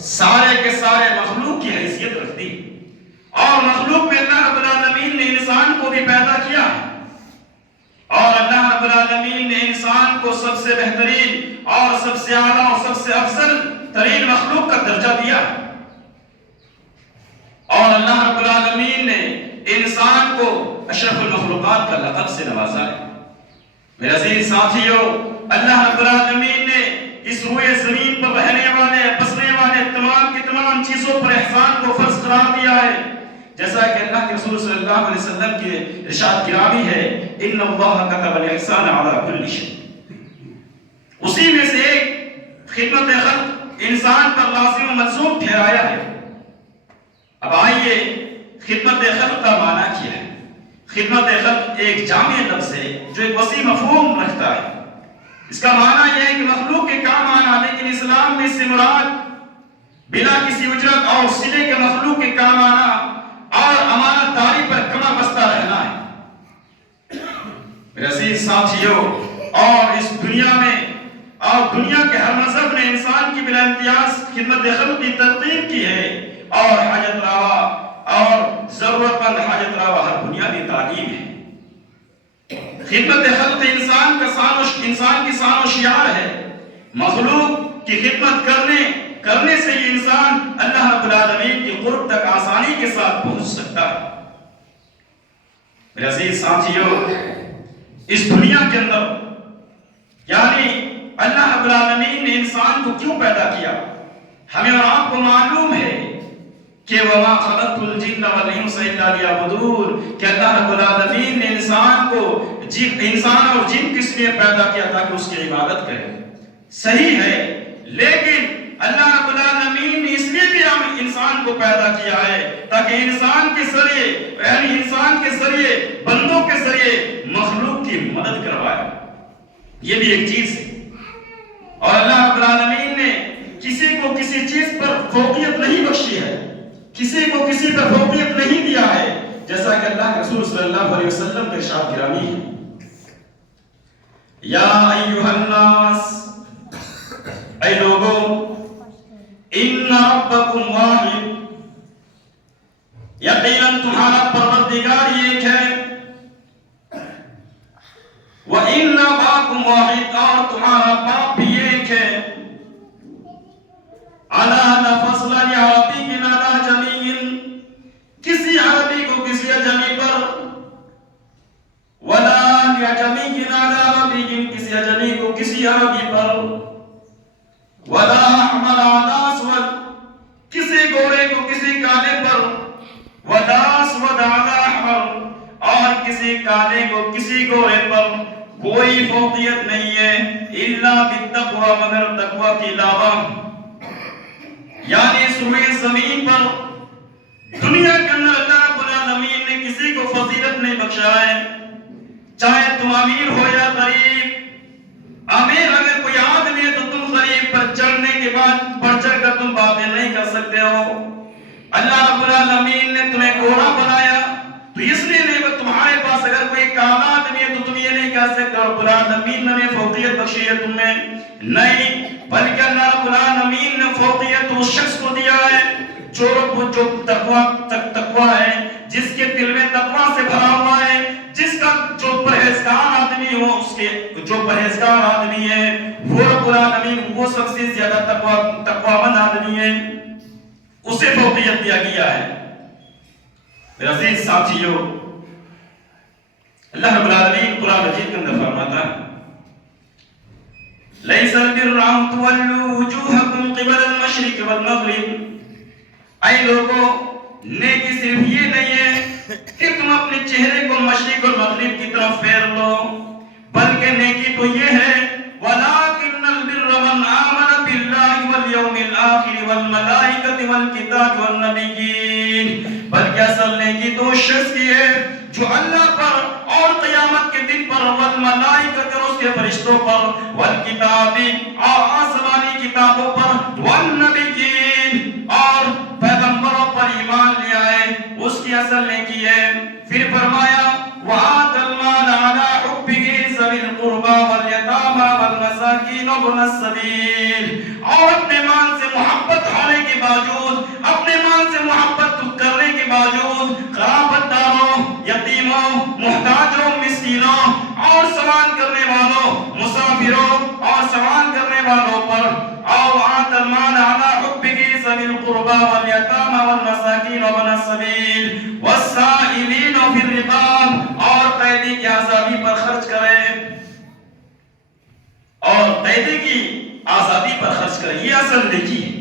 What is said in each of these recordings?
سارے کے سارے مخلوق کی حیثیت رکھتی ہے، اور مخلوق میں اللہ رب العالمین نے انسان کو بھی پیدا کیا ہے، اور اللہ رب العالمین نے انسان کو سب سے بہترین اور سب سے اعلیٰ اور سب سے افضل ترین مخلوق کا درجہ دیا ہے، اور اللہ رب العالمین نے انسان کو اشرف المخلوقات کا لقب سے نوازا ہے۔ میرے عزیز ساتھیو، اللہ رب العالمین نے اس روئے زمین پر رہنے والے بسنے والے تمام کی تمام چیزوں پر احسان کو فرض قرار دیا ہے، جیسا کہ اللہ کے رسول صلی اللہ علیہ وسلم کے ارشاد گرامی ہے، ان اللہ کتب الاحسان علی کل شیء۔ اسی میں سے ایک خدمت خلق انسان پر لازم و ملزوم ٹھہرایا ہے۔ اب آئیے خدمت خلق کا معنی کیا ہے؟ خدمت خلق ایک جامع لفظ ہے جو ایک وسیع مفہوم رکھتا ہے۔ اس کا معنی یہ ہے کہ مخلوق کے کام آنا، لیکن اسلام میں اس سے مراد بنا کسی اجرت اور صلے کے مخلوق کے کام آنا اور امانت داری پر کمر بستہ رہنا ہے۔ میرے عزیز ساتھیو، اور اس دنیا میں اور دنیا کے ہر مذہب نے انسان کی بلا امتیاز خدمت خلق کی تلقین کی ہے، اور حاجت روا اور ضرورت مند حاجت روا ہر بنیادی تعلیم ہے۔ خدمت خلق انسان کی شان و شعار ہے۔ مخلوق کی خدمت کرنے سے یہ انسان اللہ رب العالمین کی قرب تک آسانی کے ساتھ پہنچ سکتا ہے۔ میرے عزیز ساتھیو، اس دنیا کے اندر یعنی اللہ رب العالمین نے انسان کو کیوں پیدا کیا؟ ہمیں اور آپ کو معلوم ہے کہ وَمَا خَلَقْتُ الْجِنَّ وَالْإِنسَ إِلَّا لِيَعْبُدُونِ، کہ اللہ رب العالمین نے انسان اور جن کس لیے پیدا کیا تاکہ اس کی عبادت کرے۔ صحیح ہے، لیکن اللہ رب العالمین نے اس لیے بھی انسان کو پیدا کیا ہے تاکہ انسان کے ذریعے بندوں کے ذریعے مخلوق کی مدد کروائے۔ یہ بھی ایک چیز ہے، اور اللہ رب العالمین نے کسی کو کسی چیز پر فوقیت نہیں بخشی ہے، کسی کو کسی پر فوقیت نہیں دیا ہے، جیسا کہ اللہ کے رسول صلی اللہ علیہ وسلم کا ارشاد گرامی ہے، یا ایھا الناس، اے لوگوں، ان ربکم واحد، یقیناً تمہارا پروردگار ایک ہے، وَإِنَّ أَبَاكُمْ وَاحِدٌ، اور تمہارا باپ بھی ایک ہے، عَلَىٰ لَفَضْلَ لِعَرَبِيٍّ عَلَىٰ جَمِيعٍ، کسی عربی کو کسی اجمی پر، وَلَا لِعَجَمِيٍّ عَلَىٰ عَرَبِيٍّ، کسی اجمی کو کسی عربی پر، وَلَا أَحْمَرَ عَلَىٰ أَسْوَدٍ، کسی گورے کو کسی کالے پر، وَلَا أَسْوَدَ عَلَىٰ أَحْمَرٍ، اور کسی کالے کو کسی گورے پر کوئی فوقیت نہیں ہے، اِلَّا بِالتَّقْوَىٰ، مگر تقوی کے علاوہ۔ یعنی اس روئے زمین پر دنیا کے اندر اللہ رب العالمین نے کسی کو فضیلت نہیں بخشا ہے، چاہے تم امیر ہو یا غریب۔ امیر اگر کوئی آدمی ہے تو تم غریب پر چڑھنے کے بعد بڑھ چڑھ کر تم باتیں نہیں کر سکتے ہو۔ اللہ رب العالمین نے تمہیں گھوڑا بنایا تو اس لیے نہیں کہ تمہارے پاس اگر کوئی کالا آدمی ہے تو تم یہ نہیں کہہ سکتے رب العالمین نے فوقیت بخشی ہے تمہیں، نہیں، بلکہ اللہ رب العالمین نے فوقیت اس شخص کو دیا ہے جو تقوی ہے، جس کے دل میں تقوی سے بھرا ہوا ہے، جس کا جو پرہیزگار آدمی ہو، اس کے جو پرہیزگار آدمی ہے وہ رب العالمین وہ سب سے زیادہ تقوی مند آدمی ہے، اسے فوقیت دیا گیا ہے۔ میرے عزیز ساتھیو، اللہ رب العالمین قرآن مجید کے اندر فرماتا ہے، لَيْسَ الْبِرُّ أَن تُوَلُّوا وُجُوهَكُمْ قِبَلَ الْمَشْرِقِ وَالْمَغْرِبِ، اے لوگوں، نیکی صرف یہ نہیں ہے کہ تم اپنے چہرے کو مشرق اور مغرب کی طرف پھیر لو، بلکہ نیکی تو یہ ہے وَلَٰكِنَّ الْبِرَّ مَنْ آمَنَ بِاللَّهِ وَالْيَوْمِ الْآخِرِ وَالْمَلَائِكَةِ وَالْكِتَابِ وَالنَّبِيِّينَ، بلکہ اصل نیکی تو شخص کی ہے جو اللہ پر اور قیامت کے دن پر، والملائکۃ اور اس کے فرشتوں پر، والکتاب اور آسمانی کتابوں پر، والنبیین اور پیغمبروں پر ایمان لے آئے، اس کی اصل نیکی ہے۔ پھر فرمایا وَآتَى الْمَالَ عَلَىٰ حُبِّهِ ذَوِي الْقُرْبَىٰ وَالْيَتَامَىٰ وَالْمَسَاكِينَ وَابْنَ السَّبِيلِ، اور اپنے مال سے محبت ہونے کے محتاجوں، مسکینوں اور سوال کرنے والوں، مسافروں اور سوال کرنے والوں پر، او آت المال علی حبہ ذوی القربى والیتامى والمساکین وابن السبیل والسائلین فی الرقاب، اور قیدی کی آزادی پر خرچ کرے، اور قیدی کی آزادی پر خرچ کرے۔ یہ اصل نیکی ہے۔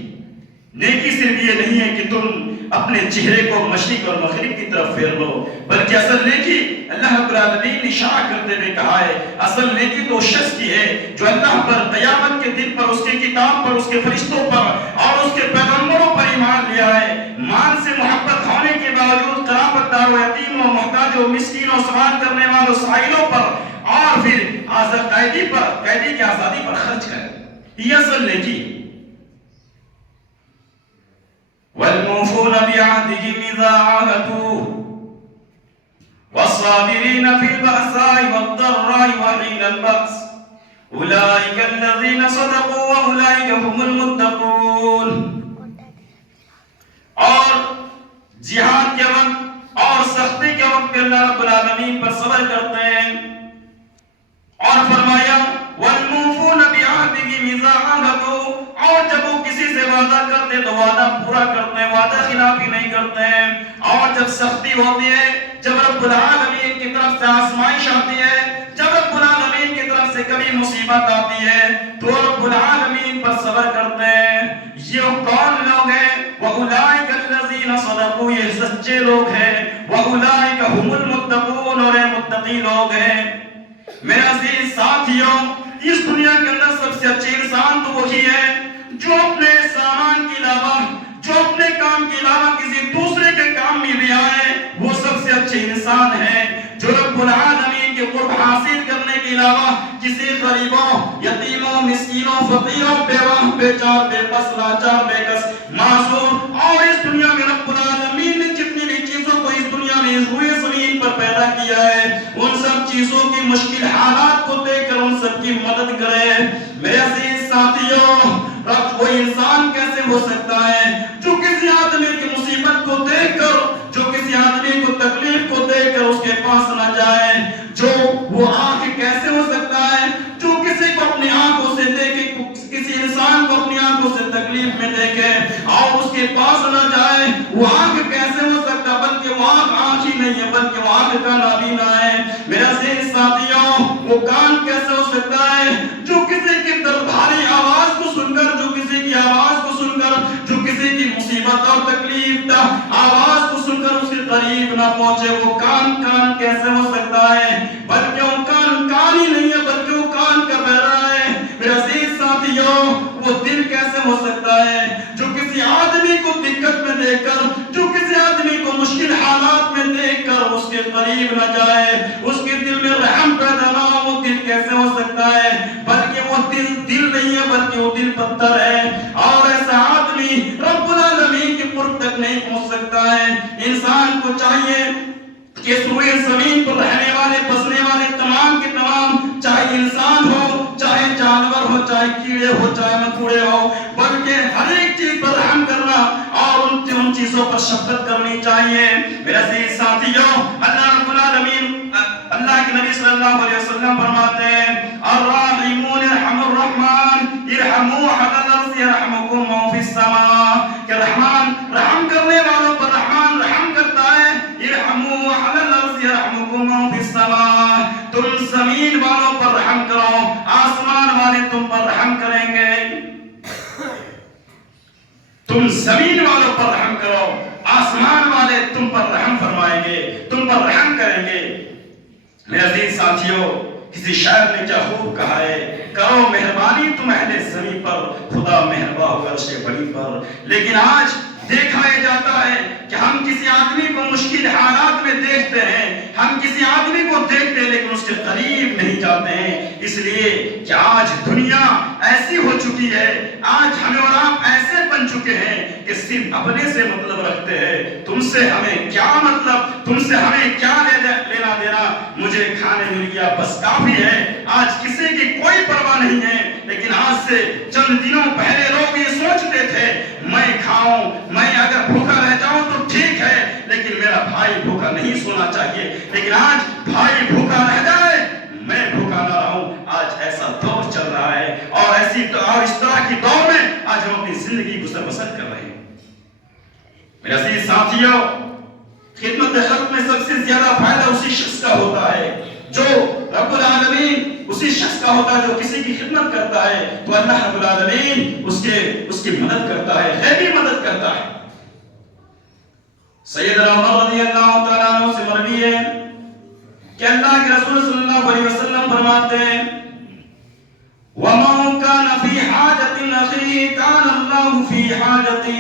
نیکی صرف یہ نہیں ہے کہ تم اپنے چہرے کو مشرق اور مغرب کی طرف پھیر لو، بلکہ اصل نیکی اللہ رب العالمین نے اشارہ کرتے ہوئے کہا ہے، اصل نیکی تو شخص کی ہے جو اللہ پر، قیامت کے دن پر، اس کے کتاب پر، اس کے فرشتوں پر اور اس کے پیغمبروں پر ایمان لیا ہے، مال سے محبت ہونے کے باوجود قرابت دار و یتیم و محتاج و مسکین و سوال کرنے والوں سائلوں پر اور پھر قیدی پر، قیدی کی آزادی پر خرچ کرے۔ یہ اصل نیکی ہے۔ والموفون بعهدهم إذا عاهدوا والصابرين في البأساء والضراء وحين البأس أولئك الذين صدقوا وأولئك هم المتقون۔ اور جہاد کے وقت اور سختی کے وقت اللہ رب العالمین پر صبر کرتے ہیں، اور فرمایا والموفون بعهدهم إذا عاهدوا، اور جب وہ کسی سے وعدہ کرتے تو وعدہ پورا کرتے ہیں، وعدہ خلافی نہیں کرتے ہیں، اور جب سختی ہوتی ہے، جب رب العالمین کی طرف سے آزمائش آتی ہے، جب رب العالمین کی طرف سے کبھی مصیبت آتی ہے تو رب العالمین پر صبر کرتے ہیں۔ یہ کون لوگ ہیں؟ وَأُولَئِكَ الَّذِينَ صَدَقُوا، یہ سچے لوگ ہیں، وَأُولَئِكَ هُمُ الْمُتَّقُونَ، اور یہ متقی لوگ ہیں۔ میرے عزیز ساتھیوں، اس دنیا کے اندر سب سے اچھے انسان تو وہی ہے جو اپنے سامان کے علاوہ، جو اپنے کام کے علاوہ کسی دوسرے کے کام میں بھی آئے، وہ سب سے اچھے انسان ہے۔ جو رب العالمین کے قرب حاصل کرنے کے علاوہ کسی غریبوں، یتیموں، مسکینوں، فقیروں، بیواہ، بیچار، بے بس، لاچار، بے کس، معذور، اور اس دنیا میں رب العالمین نے جتنی بھی چیزوں کو اس دنیا میں اس روئے زمین پر پیدا کیا ہے، ان سب چیزوں کی مشکل حالات کو دیکھ کر ان سب کی مدد کرے۔ میرے عزیز ساتھیوں، رب وہ انسان کیسے ہو سکتا ہے جو کسی آدمی کی مصیبت کو دیکھ کر، جو کسی آدمی کو تکلیف کو دیکھ کر اس کے پاس نہ جائے؟ جو وہ آنکھ کیسے ہو سکتا ہے جو کسی کو اپنی آنکھوں سے دیکھے، کسی انسان کو اپنی آنکھوں سے تکلیف میں دیکھے اور اس کے پاس نہ جائے؟ وہ آنکھ کیسے ہو سکتا؟ بلکہ وہ آنکھ ہی نہیں ہے، بلکہ وہ آنکھ کا نابینا ہے۔ میرے عزیز ساتھیوں، وہ کان کیسے ہو سکتا ہے جو کسی کی دردھاری آواز کو سن کر، جو کسی کی آواز کو سن کر، جو کسی کی مصیبت اور تکلیف دہ آواز کو سن کر اس کے قریب نہ پہنچے؟ وہ کان کیسے ہو سکتا ہے؟ بلکہ وہ کان ہی نہیں ہے، بلکہ وہ کان کا بہرا ہے۔ میرے عزیز ساتھیوں، وہ دل کیسے ہو سکتا ہے جو کسی آدمی کو دقت میں دیکھ کر، جو کسی آدمی کو مشکل حالات میں دیکھ کر اس کے قریب نہ جائے، اس کے دل میں رحم پیدا نہ ہو؟ وہ دل کیسے ہو سکتا ہے؟ بلکہ وہ دل نہیں ہے، بلکہ وہ دل پتھر ہے، اور ایسا آدمی رب العالمین کے قرب تک نہیں پہنچ سکتا ہے۔ انسان کو چاہیے کہ اس روئے زمین پر رہنے والے، بسنے والے تمام کے تمام، چاہے انسان ہو، چاہے جانور ہو، چاہے کیڑے ہو، چاہے مکوڑے ہو، بلکہ ہر ایک چیز پر رحم کرنا اور ان چیزوں پر شفقت کرنی چاہیے۔ میرے عزیز ساتھیوں، اللہ رب العالمین، اللہ کے نبی صلی اللہ علیہ وسلم فرماتے ہیں الراحمون یرحم الرحمن ارحموا علی الارض یرحمکم من فی السماء، کہ رحمان رحم کرنے والوں پر رحمان رحم کرتا ہے، ارحموا علی الارض یرحمکم من فی السماء، تم زمین والوں پر رحم کرو، آسمان والے تم پر رحم کریں گے۔ تم زمین والوں پر رحم کرو، آسمان والے تم پر رحم فرمائیں گے، تم پر رحم کریں گے۔ میرے عزیز ساتھیوں، کسی شاعر نے کیا خوب کہا ہے، کرو مہربانی تم اہل زمین پر، خدا مہربان ہوگا عرش بڑی پر۔ لیکن آج دیکھا یہ جاتا ہے کہ ہم کسی آدمی کو مشکل حالات میں دیکھتے ہیں، ہم کسی آدمی کو دیکھتے ہیں لیکن اس کے قریب نہیں جاتے ہیں، اس لیے کہ آج دنیا ایسی ہو چکی ہے، آج ہمیں اور آپ ایسے بن چکے ہیں کہ صرف اپنے سے مطلب رکھتے ہیں۔ تم سے ہمیں کیا مطلب، تم سے ہمیں کیا لینا دینا، مجھے کھانے مل گیا بس کافی ہے۔ آج کسی کی کوئی پرواہ نہیں ہے، لیکن آج سے چند دنوں پہلے لوگ یہ سوچتے تھے میں کھاؤں، میں اگر بھوکا رہ جاؤں تو ٹھیک ہے، لیکن میرا بھائی بھوکا نہیں سونا چاہیے، لیکن آج بھائی بھوکا رہ جائے میں بھوکا نہ رہوں۔ آج ایسا دور چل رہا ہے اور اس طرح کی دور میں آج ہم اپنی زندگی گزر بسر کر رہے ہیں۔ میرے عزیز ساتھیوں، خدمت خلق میں سب سے زیادہ فائدہ اسی شخص کا ہوتا ہے جو رب العالمین اسی شخص کا ہوتا ہے جو کسی کی خدمت کرتا ہے تو اللہ رب العالمین اس کی مدد کرتا ہے، غیبی مدد کرتا ہے۔ سیدنا عمر رضی اللہ تعالیٰ عنہ سے مروی ہے کہ اللہ کے رسول صلی اللہ علیہ وسلم فرماتے ہیں وَمَنْ كَانَ فِي حَاجَةٍ أَخِيهِ كَانَ اللَّهُ فِي حَاجَتِهِ،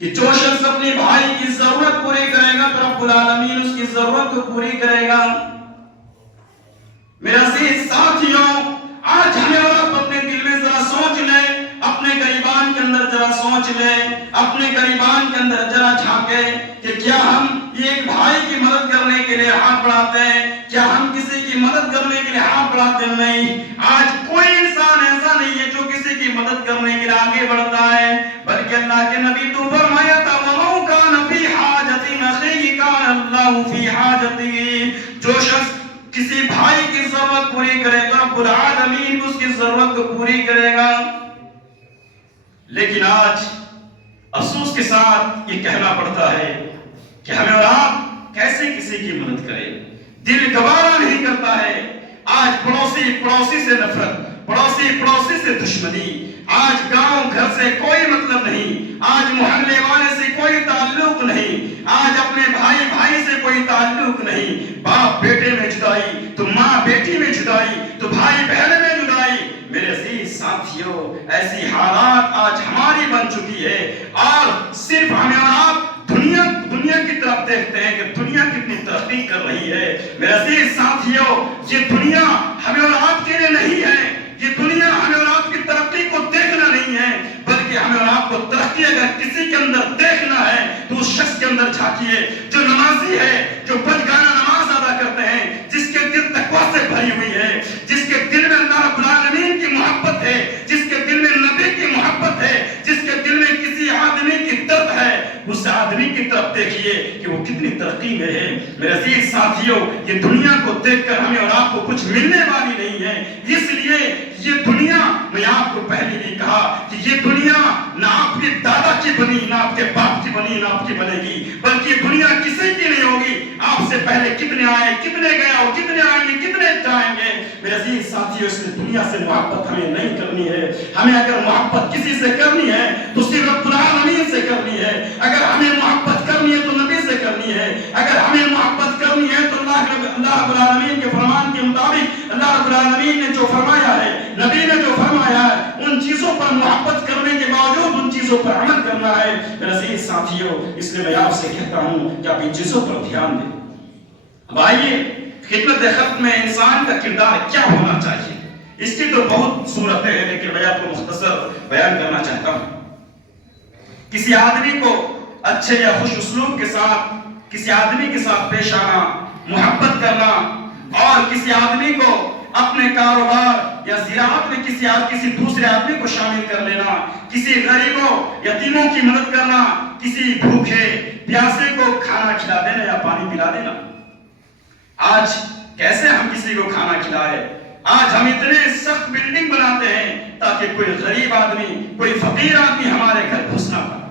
کہ جو شخص اپنے بھائی کی ضرورت پوری کرے گا تو رب العالمین اس کی ضرورت کو پوری کرے گا۔ میرے عزیز ساتھیوں، آج ہمیں اور آپ اپنے دل میں ذرا سوچ لیں، اپنے گریبان کے اندر ذرا سوچ لیں، اپنے گریبان کے اندر ذرا جھانکیں کہ کیا ہم ایک بھائی کی مدد کرنے کے لیے ہاتھ بڑھاتے ہیں؟ کیا ہم کسی کی مدد کرنے کے لیے ہاتھ بڑھاتے ہیں؟ نہیں۔ آج کوئی انسان ایسا نہیں ہے جو کسی کی مدد کرنے کے لیے آگے بڑھتا ہے، بلکہ اللہ کے نبی تو فرمایا تھا وَمَنْ كَانَ فِي حَاجَةٍ أَخِيهِ كَانَ اللَّهُ فِي حَاجَتِهِ، جو شخص کسی بھائی کی ضرورت پوری کرے گا رب العالمین اس کی ضرورت کو پوری کرے گا۔ لیکن آج افسوس کے ساتھ یہ کہنا پڑتا ہے کہ ہمیں اور آپ کیسے کسی کی مدد کریں، دل گوارا نہیں کرتا ہے۔ آج پڑوسی سے نفرت، پڑوسی سے دشمنی، آج گاؤں گھر سے کوئی مطلب نہیں، آج محلے والے سے کوئی تعلق نہیں، آج اپنے بھائی سے کوئی تعلق نہیں، باپ بیٹے میں جدائی تو ماں بیٹی میں جدائی تو بھائی بہن میں جدائی۔ میرے عزیز ساتھیوں، ایسی حالات آج ہماری بن چکی ہے اور صرف ہمیں اور آپ دنیا کی طرف دیکھتے ہیں کہ دنیا کتنی ترقی کر رہی ہے۔ میرے عزیز ساتھیوں، یہ دنیا ہمیں اور آپ کے لیے نہیں ہے، یہ دنیا ہمیں اور آپ کی ترقی کو دیکھنا نہیں ہے، بلکہ ہمیں اور آپ کو ترقی اگر کسی کے اندر دیکھنا ہے تو اس شخص کے اندر جھانکیے جو نمازی ہے، جو پنجگانہ نماز ادا کرتے ہیں، جس کے دل تقویٰ سے بھری ہوئی ہے، جس کے دل میں اللہ رب العالمین کی محبت ہے، جس کے دل میں نبی کی محبت ہے، جس کے دل میں کسی آدمی کی درد ہے، اس آدمی کی طرف دیکھیے کہ وہ کتنی ترقی میں ہے۔ میرے عزیز ساتھیوں، یہ دنیا کو دیکھ کر ہمیں اور آپ کو کچھ ملنے والی نہیں ہے، اس لیے یہ دنیا، میں آپ کو پہلے بھی کہا کہ یہ دنیا نہ آپ کے دادا کی بنی، نہ آپ کے باپ کی بنی، نہ آپ کی بنے گی، بلکہ یہ دنیا کسی کی نہیں ہوگی۔ آپ سے پہلے کتنے آئے، کتنے گئے اور کتنے آئیں گے، کتنے جائیں گے۔ میرے عزیز ساتھیوں، اس دنیا سے محبت ہمیں نہیں کرنی ہے۔ ہمیں اگر محبت کسی سے کرنی ہے تو صرف رب العالمین سے کرنی ہے۔ اگر ہمیں محبت کرنی ہے تو نبی سے کرنی ہے۔ اگر ہمیں محبت کرنی ہے تو اللہ رب العالمین کے فرمان کے مطابق اللہ رب العالمین نے جو فرمایا ہے، نبی نے جو فرمایا ہے، ان چیزوں پر محبت کرنے کے باوجود ان چیزوں پر عمل کرنا ہے۔ میرے عزیز ساتھیوں، اس لیے میں آپ سے کہتا ہوں کہ آپ ان چیزوں پر دھیان دیں۔ اب آئیے خدمت خلق میں انسان کا کردار کیا ہونا چاہیے، اس کی تو بہت صورتیں ہیں، لیکن میں آپ کو مختصر بیان کرنا چاہتا ہوں۔ کسی آدمی کو اچھے یا خوش اسلوب کے ساتھ کسی آدمی کے ساتھ پیش آنا، محبت کرنا، اور کسی آدمی کو اپنے کاروبار یا زراعت میں کسی دوسرے آدمی کو شامل کر لینا، کسی غریبوں یتیموں کی مدد کرنا، کسی بھوکے پیاسے کو کھانا کھلا دینا یا پانی پلا دینا۔ آج کیسے ہم کسی کو کھانا کھلائے؟ آج ہم اتنے سخت بلڈنگ بناتے ہیں تاکہ کوئی غریب آدمی، کوئی فقیر آدمی ہمارے گھر گھس نہ پائے۔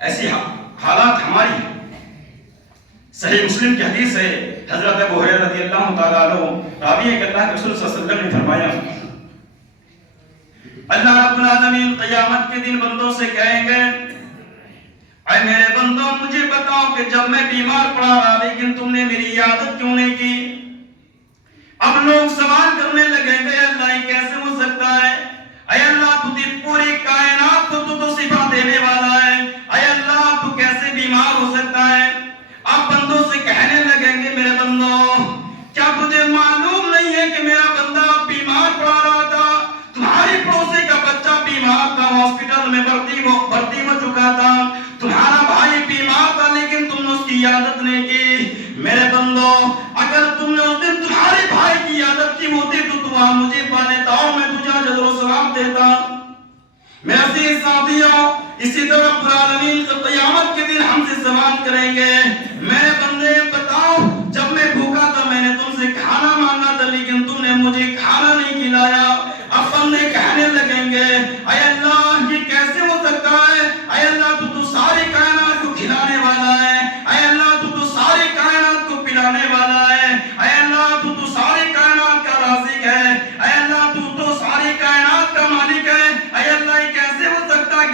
ایسی حالات ہماری ہیں۔ صحیح مسلم کی حدیث ہے، حضرت ابو ہریرہ رضی اللہ تعالیٰ عنہ راوی ہے کہ اللہ کے رسول صلی اللہ علیہ وسلم نے فرمایا اللہ رب العالمین قیامت کے دن بندوں سے کہیں گے اے میرے بندوں مجھے بتاؤ کہ جب میں بیمار پڑا رہا لیکن تم نے میری عیادت کیوں نہیں کی؟ اب لوگ سوال کرنے لگیں گے اللہ یہ کیسے ہو سکتا ہے؟ اے اللہ تو پوری کائنات کو تو شفا دینے والا ہے، اے اللہ تو کیسے بیمار ہو سکتا ہے؟ اب بندوں سے کہنے لگیں گے میرے بندوں کیا تجھے معلوم نہیں ہے کہ میرا بندہ بیمار پڑا رہا تھا، تمہاری پڑوسی کا بچہ بیمار تھا، ہاسپٹل میں بھرتی ہو چکا تھا، تمہارا بھائی بیمار تھا لیکن تم نے اس کی عیادت نہیں کی۔ میرے بندوں اگر تم نے اس دن تمہارے بھائی کی عیادت کی ہوتی تو تم مجھے پا لیتا اور میں تجھے اجر و ثواب دیتا۔ میرے عزیز ساتھیوں، اسی طرح رب العالمین قیامت کے دن ہم سے سوال کریں گے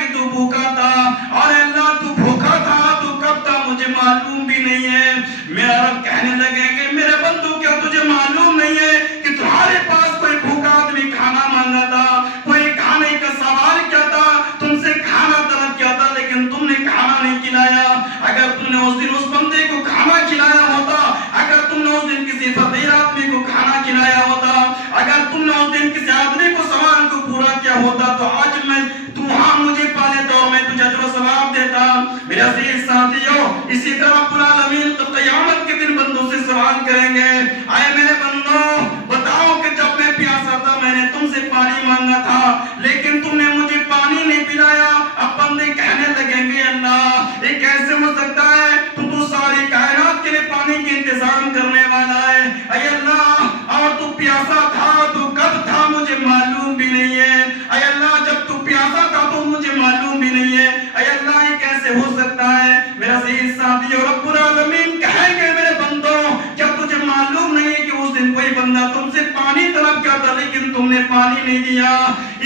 کہ تو بھوکا تھا، اور اللہ تو بھوکا تھا تو کب تھا مجھے معلوم بھی نہیں ہے۔ میرا رب کہنے لگے کہ میرے بندو کیا تجھے معلوم نہیں ہے کہ تمہارے پاس کوئی بھوکا آدمی کھانا مانگا تھا، کوئی کھانے کا سوال کیا تھا، تم سے کھانا طلب کیا تھا، لیکن تم نے کھانا نہیں کھلایا۔ اگر تم نے اس دن اس بندے کو کھانا کھلایا ہوتا، اگر تم نے اس دن کسی فقیر آدمی کو کھانا کھلایا ہوتا، اگر تم نے اس دن کسی آدمی کو سوال کو پورا کیا ہوتا، تو آج میں تو وہاں مجھے پا لیتا اور میں تجھے اجر و ثواب دیتا۔ میرے عزیز ساتھیو، اسی طرح رب العالمین تو قیامت کے دن بندوں سے سوال کریں گے، اے میرے بندوں بتاؤ کہ جب میں پیاسا تھا میں نے تم سے پانی مانگا تھا لیکن تم نے مجھے پانی نہیں پلایا۔ اب بندے کہنے لگیں گے اللہ یہ کیسے ہو سکتا ہے، تو ساری کائنات کے لیے پانی کے انتظام کرنے والا ہے، اے اللہ اور تو پیاسا تھا تو کب تھا مجھے معلوم بھی نہیں ہے، اے اللہ جب تو پیاسا تھا تو مجھے معلوم بھی نہیں ہے، اے اللہ یہ کیسے ہو سکتا ہے۔ میرا عزیز ساتھیو، رب العالمین کہیں گے میرے بندوں کیا تجھے معلوم نہیں ہے کہ اس دن کوئی بندہ تم سے پانی طلب کیا تھا لیکن تم نے پانی نہیں دیا،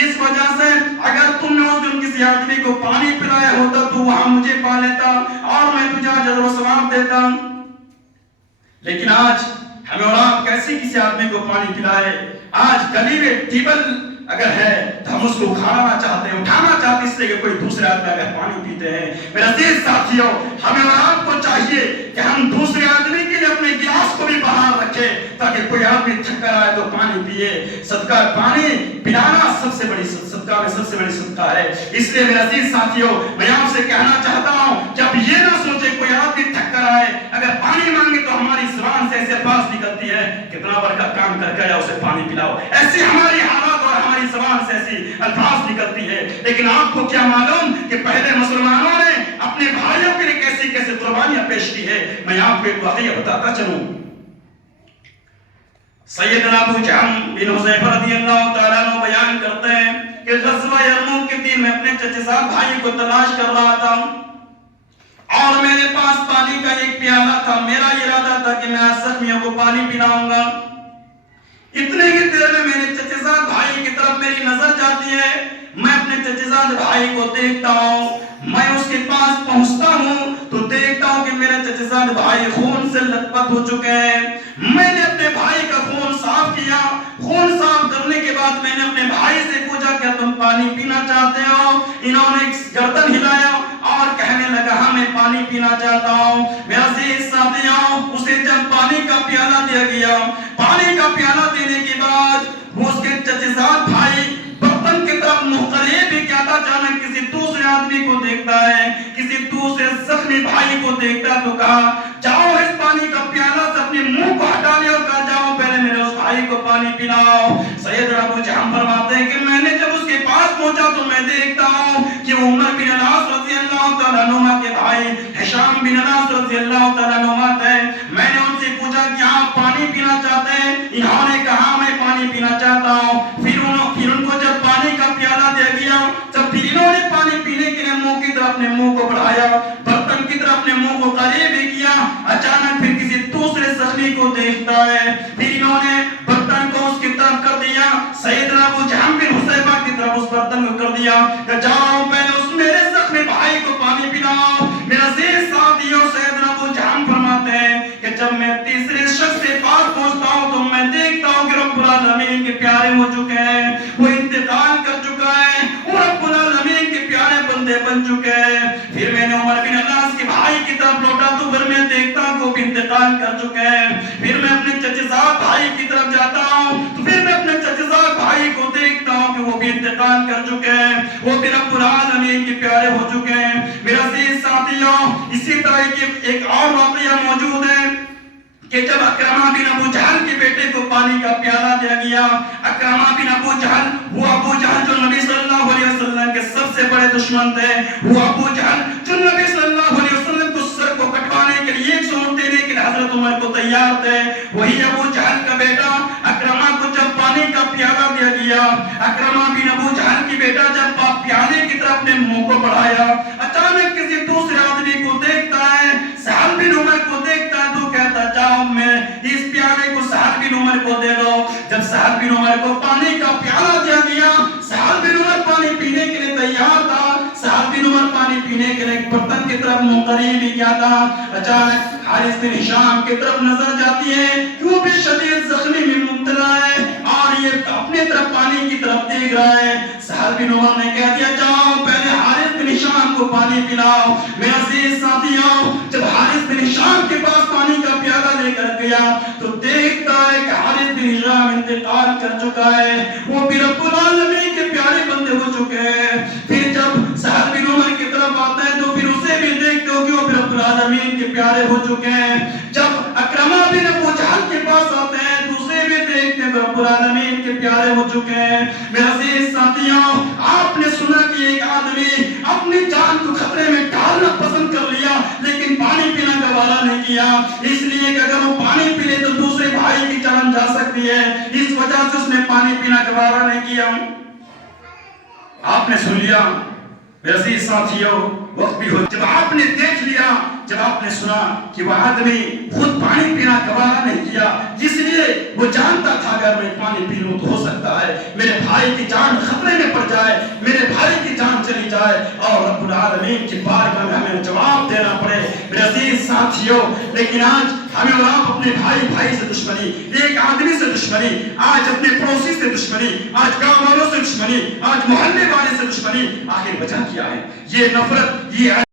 اس وجہ سے اگر تم نے اس دن کسی آدمی کو پانی پلایا ہوتا تو وہاں مجھے پا لیتا اور میں تجھے اجر و ثواب دیتا۔ لیکن آج ہمیں اور آپ کیسے کسی آدمی کو پانی پلائے؟ آج گلی میں ٹیبل اگر ہے تو ہم اس کو اٹھانا چاہتے ہیں، اس لیے کہ کوئی دوسرے آدمی اگر پانی پیتے ہیں۔ میرے عزیز ساتھیوں، ہمیں اور آپ کو چاہیے کہ ہم دوسرے آدمی کے لیے اپنے گلاس کو بھی باہر رکھیں تاکہ کوئی آدمی تھک کر آئے تو پانی پیے۔ صدقہ پانی پلانا سب سے بڑی صدقہ میں سب سے بڑی صدقہ ہے۔ اس لیے میرے عزیز ساتھیوں، میں آپ سے کہنا چاہتا ہوں کہ اب یہ نہ سوچے کوئی آدمی تھک کر آئے اگر پانی مانگے تو ہماری زبان سے ایسے الفاظ نکلتی ہے کتنا بڑا کام کر کے اسے پانی پلاؤ، ایسی ہماری حالات اور ہماری زبان سے ایسی الفاظ نکلتی ہے۔ لیکن آپ کو کیا معلوم کہ پہلے مسلمانوں نے اپنے بھائیوں کے لیے کیسی کیسی قربانیاں پیش کی ہے۔ میں آپ کو ایک واقعہ بتاتا چلوں۔ سیدنا ابو جہم بن حذیفہ رضی اللہ تعالیٰ عنہ بیان کرتے ہیں کہ غزوہ یرموک کے دن میں اپنے چچے صاحب بھائی کو تلاش کر رہا تھا اور میرے پاس پانی کا ایک پیالہ تھا۔ میرا ارادہ تھا کہ میں آج زخمیوں کو پانی پلاؤں گا۔ اتنے ہی دیر میں میرے چچے صاحب بھائی کی طرف میری نظر جاتی ہے، میں اپنے چچے صاحب بھائی کو دیکھتا ہوں، میں اس کے پاس پہنچتا ہوں تو دیکھتا ہوں کہ میرے چچے صاحب بھائی خون سے لت پت ہو چکے ہیں۔ میں نے اپنے بھائی کا خون صاف کیا، خون صاف کرنے کے بعد میں نے اپنے بھائی سے پوچھا کیا تم پانی پینا چاہتے ہو؟ انہوں نے گردن ہلایا اور کہنے لگا ہاں میں پانی پینا چاہتا ہوں۔ میرا عزیز ساتھیوں، اسے جب پانی کا پیالہ دیا گیا، پانی کا پیالہ دینے کے بعد وہ اس کے چچے صاحب بھائی برتن کی طرف منہ کرے بھی کیا تھا، اچانک کسی دوسرے آدمی کو دیکھتا ہے، کسی دوسرے زخمی بھائی کو دیکھتا تو کہا جاؤ اس پانی کا پیالہ سے اپنے منہ کو ہٹا لے اور کہا جاؤ پہلے میرے اس بھائی کو پانی پلاؤ۔ سیدنا ابو جہم فرماتے ہیں کہ میں نے جب اس کے پاس پہنچا تو میں دیکھتا ہوں کہ عمر بن العاص رضی اللہ تعالیٰ عنہ کے بھائی ہشام بن العاص رضی اللہ تعالیٰ عنہ تھے۔ میں نے ان سے پوچھا کہ آپ پانی پینا چاہتے ہیں؟ انہوں نے کہا میں پانی پینا چاہتا ہوں۔ پھر ان کو جب پانی کا پیالہ دیا گیا، جب پھر انہوں نے پانی پینے کے لیے منہ کی طرف اپنے منہ کو بڑھایا، برتن کی طرف اپنے منہ کو قریب بھی کیا، اچانک پھر کسی دوسرے زخمی کو دیکھتا ہے، پھر انہوں نے برتن کو اس کی طرف کر دیا، سیدنا ابو جہم بن حذیفہ کی طرف اس برتن کو کر دیا کہ جاؤ پہلے اس میرے زخمی بھائی کو پانی پلاؤ۔ میرا عزیز ساتھیوں، سیدنا ابو جہم فرماتے ہیں کہ جب میں تیسرے شخص کے پاس پہنچتا ہوں تو میں دیکھتا ہوں کہ رب العالمین کے پیارے ہو چکے ہیں، وہ انتقال کر چکا ہے، وہ رب العالمین کے پیارے بندے بن چکے ہیں۔ پھر میں نے عمر بن العاص کے بھائی کی طرف لوٹا تو پھر میں دیکھتا ہوں کہ وہ بھی انتقال کر چکے ہیں۔ پھر میں اپنے چچے صاحب بھائی کی طرف جاتا ہوں تو پھر میں اپنے چچے صاحب بھائی کو دیکھتا ہوں کہ وہ بھی انتقال کر چکے ہیں، وہ بھی رب العالمین کے پیارے ہو چکے ہیں۔ میرا عزیز ساتھیوں، اسی طرح ایک اور واقعہ موجود ہے کہ جب اکرمہ بن ابو جہل کے بیٹے کو پانی کا پیالہ دیا گیا، اکرمہ بن ابو جہل، وہ ابو جہل جو نبی صلی اللہ علیہ وسلم کے سب سے بڑے دشمن تھے، وہ ابو جہل جو نبی صلی اللہ علیہ وسلم کو سر کو کٹوانے کے لیے 100 اونٹ دینے کے لیے حضرت عمر کو تیار تھے، وہی ابو جہل کا بیٹا اکرمہ کو جب پانی کا پیالہ دیا گیا، اکرمہ بن ابو جہل کی بیٹا جب پیالے کی طرف اپنے منہ کو بڑھایا، اچانک کسی دوسرے آدمی کو دیکھتا ہے، سہل بن عمر کو دیکھتا ہے تو کہتا جاؤ میں اس پیالے کو سہل بن عمر کو دے دو۔ جب سہل بن عمر کو پانی کا پیالہ دیا گیا، سہل بن عمر پانی پینے کے لیے تیار تھا، پینے کے لیے ایک برتن کی طرف منقلب ہی کیا تھا، اچانک حارث بن ہشام کی طرف نظر جاتی ہے کہ وہ بھی شدید زخمی میں مبتلا ہے اور یہ اپنے طرف پانی کی طرف دیکھ رہا ہے۔ سہل بن عمر نے کہہ دیا جاؤ پہلے حارث بن ہشام کو پانی پلاؤ۔ میرے عزیز ساتھیوں، جب حارث بن ہشام کے پاس پانی کا پیالہ لے کر گیا تو دیکھتا ہے کہ حارث بن ہشام انتقال کر چکا ہے، وہ بھی رب العالمین کے پیارے بندے ہو چکے ہیں۔ پھر جب سہل بن عمر کی طرف آتا ہے تو پھر اسے بھی دیکھتے ہو کہ وہ بھی رب العالمین کے پیارے ہو چکے ہیں۔ جب اکرمہ بن ابو جہل کے پاس آتے ہیں تو اسے بھی دیکھتے ہیں رب العالمین کے پیارے ہو چکے ہیں۔ میرے عزیز ساتھیوں، آپ نے سنا کہ ایک آدمی اپنی جان کو خطرے میں ڈالنا پسند کر لیا لیکن پانی پینا گوارا نہیں کیا، اس لیے کہ اگر وہ پانی پی لے تو دوسرے بھائی کی جان جا سکتی ہے، اس وجہ سے اس نے پانی پینا گوارا نہیں کیا۔ آپ نے سن لیا میرے عزیز ساتھیوں، وقت بھی ہو، جب آپ نے دیکھ لیا، جب آپ نے سنا کہ وہ آدمی خود پانی پینا گوارا نہیں کیا، اس لیے وہ جانتا تھا اگر میں پانی پی لوں تو ہو سکتا ہے میرے بھائی کی جان خطرے میں پڑ جائے، میرے بھائی کی جان چلی جائے اور رب العالمین کی بارگاہ میں ہمیں جواب دینا پڑے۔ میرے عزیز ساتھیوں، لیکن آج ہمیں اور آپ اپنے بھائی سے دشمنی، ایک آدمی سے دشمنی، آج اپنے پڑوسی سے دشمنی، آج گاؤں والوں سے دشمنی، آج محلے والے سے دشمنی، آخر وجہ کیا ہے؟ یہ نفرت، یہ